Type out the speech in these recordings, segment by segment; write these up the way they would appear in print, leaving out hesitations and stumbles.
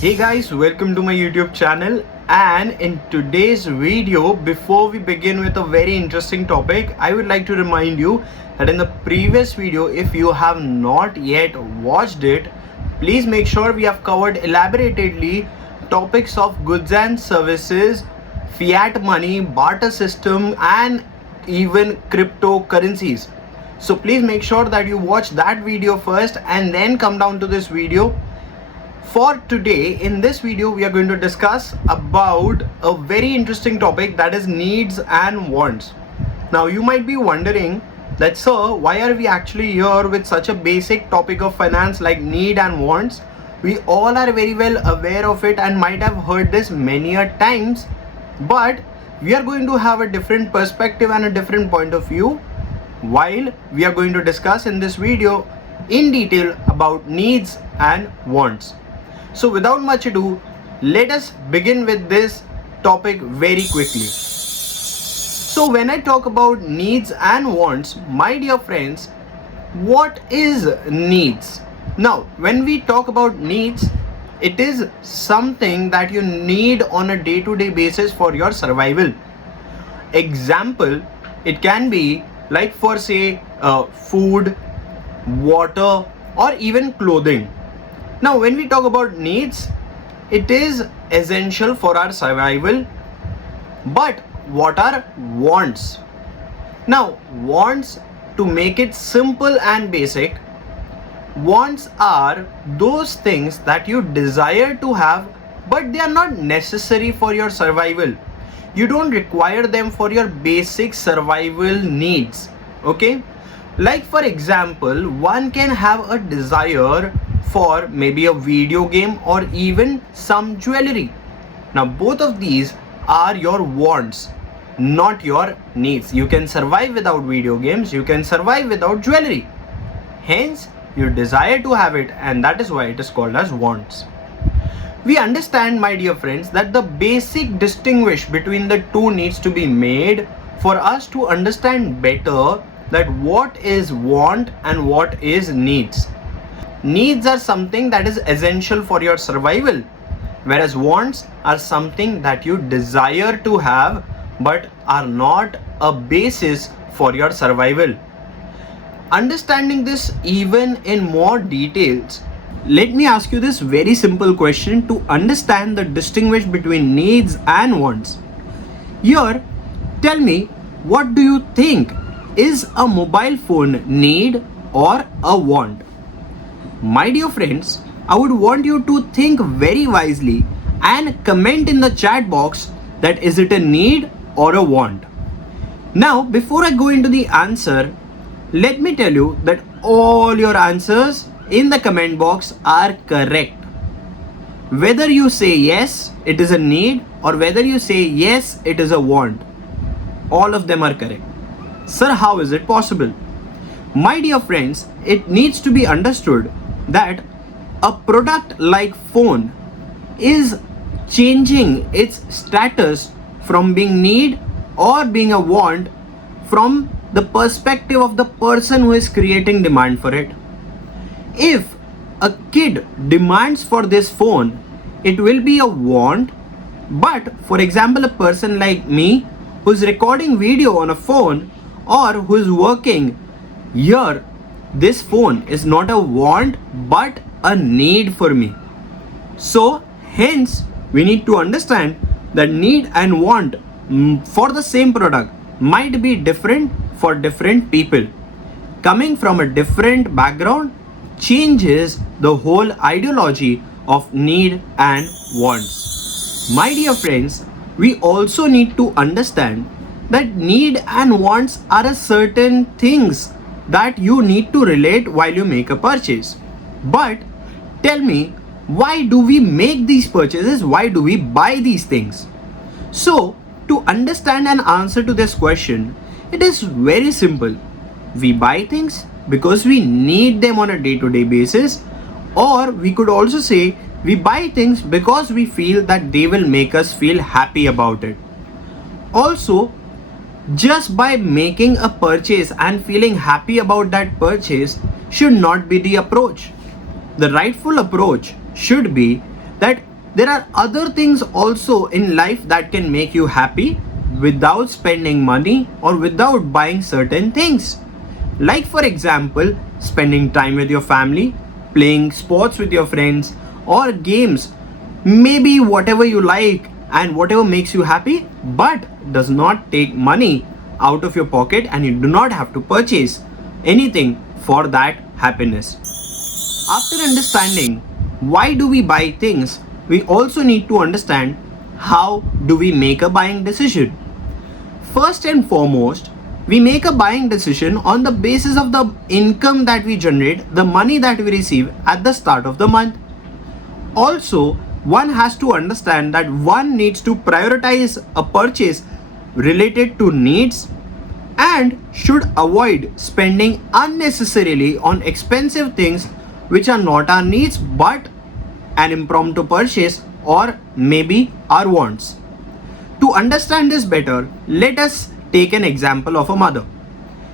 Hey guys, welcome to my YouTube channel. And in today's video, before we begin with a very interesting topic, I would like to remind you that in the previous video, if you have not yet watched it, please make sure we have covered elaborately topics of goods and services, fiat money, barter system, and even cryptocurrencies. So please make sure that you watch that video first and then come down to this video. For today, in this video, we are going to discuss about a very interesting topic, that is needs and wants. Now, you might be wondering that, sir, why are we actually here with such a basic topic of finance like need and wants? We all are very well aware of it and might have heard this many a times, but we are going to have a different perspective and a different point of view while we are going to discuss in this video in detail about needs and wants. So without much ado, let us begin with this topic very quickly. So when I talk about needs and wants, my dear friends, what is needs? Now, when we talk about needs, it is something that you need on a day-to-day basis for your survival. Example, it can be like for say food, water, or even clothing. Now, when we talk about needs, it is essential for our survival. But what are wants? Now, wants, to make it simple and basic, wants are those things that you desire to have, but they are not necessary for your survival. You don't require them for your basic survival needs. Okay? Like for example, one can have a desire for maybe a video game or even some jewelry. Now both of these are your wants, not your needs. You can survive without video games, you can survive without jewelry. Hence, you desire to have it, and that is why it is called as wants. We understand, my dear friends, that the basic distinguish between the two needs to be made for us to understand better that what is want and what is needs. Needs are something that is essential for your survival, whereas wants are something that you desire to have but are not a basis for your survival. Understanding this even in more details, let me ask you this very simple question to understand the distinguish between needs and wants. Here, tell me, what do you think? Is a mobile phone need or a want? My dear friends, I would want you to think very wisely and comment in the chat box that is it a need or a want. Now, before I go into the answer, let me tell you that all your answers in the comment box are correct. Whether you say yes, it is a need, or whether you say yes, it is a want, all of them are correct. Sir, how is it possible? My dear friends, it needs to be understood that a product like phone is changing its status from being need or being a want from the perspective of the person who is creating demand for it. If a kid demands for this phone, it will be a want. But for example, a person like me who's recording video on a phone or who's working here, this phone is not a want but a need for me. So hence we need to understand that need and want for the same product might be different for different people. Coming from a different background changes the whole ideology of need and wants. My dear friends, we also need to understand that need and wants are a certain things that you need to relate while you make a purchase. But tell me, why do we make these purchases? Why do we buy these things? So, to understand and answer to this question, it is very simple. We buy things because we need them on a day-to-day basis, or we could also say we buy things because we feel that they will make us feel happy about it. Also, just by making a purchase and feeling happy about that purchase should not be the approach. The rightful approach should be that There are other things also in life that can make you happy without spending money or without buying certain things. Like, for example, spending time with your family, playing sports with your friends, or games. Maybe whatever you like and whatever makes you happy, but does not take money out of your pocket, and you do not have to purchase anything for that happiness. After understanding why do we buy things, we also need to understand how do we make a buying decision. First and foremost, we make a buying decision on the basis of the income that we generate, the money that we receive at the start of the month. Also, one has to understand that one needs to prioritize a purchase related to needs and should avoid spending unnecessarily on expensive things which are not our needs but an impromptu purchase or maybe our wants. To understand this better, let us take an example of a mother.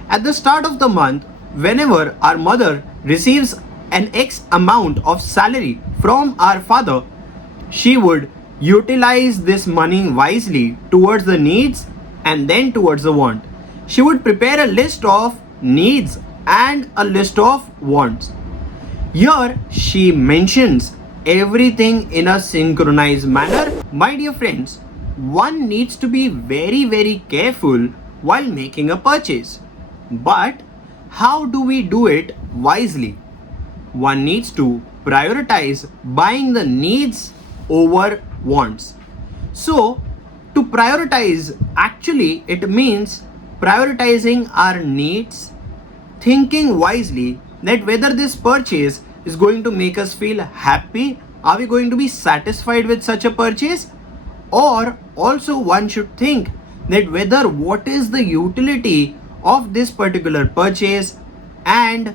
At the start of the month, whenever our mother receives an X amount of salary from our father, she would utilize this money wisely towards the needs and then towards the want. She would prepare a list of needs and a list of wants. Here she mentions everything in a synchronized manner. My dear friends, one needs to be very careful while making a purchase. But how do we do it wisely? One needs to prioritize buying the needs over wants. So, to prioritize, actually, it means prioritizing our needs, thinking wisely that whether this purchase is going to make us feel happy, are we going to be satisfied with such a purchase? Or also one should think that whether what is the utility of this particular purchase. And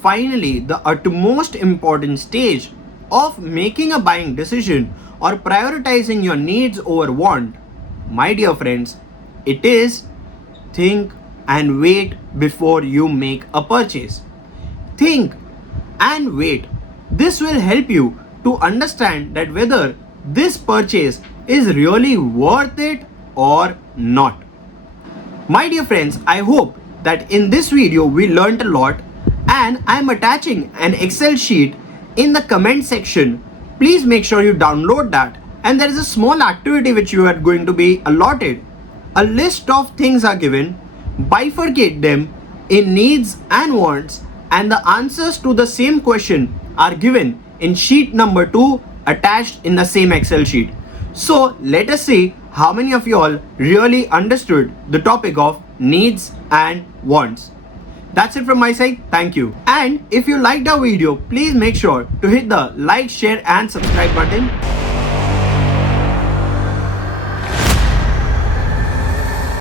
finally, the utmost important stage of making a buying decision or prioritizing your needs over want, my dear friends, it is think and wait before you make a purchase. Think and wait. This will help you to understand that whether this purchase is really worth it or not. My dear friends, I hope that in this video we learned a lot, and I am attaching an Excel sheet in the comment section. Please make sure you download that, and there is a small activity which you are going to be allotted. A list of things are given, bifurcate them in needs and wants, and the answers to the same question are given in sheet number 2 attached in the same Excel sheet. So let us see how many of you all really understood the topic of needs and wants. That's it from my side. Thank you. And if you liked our video, please make sure to hit the like, share and subscribe button.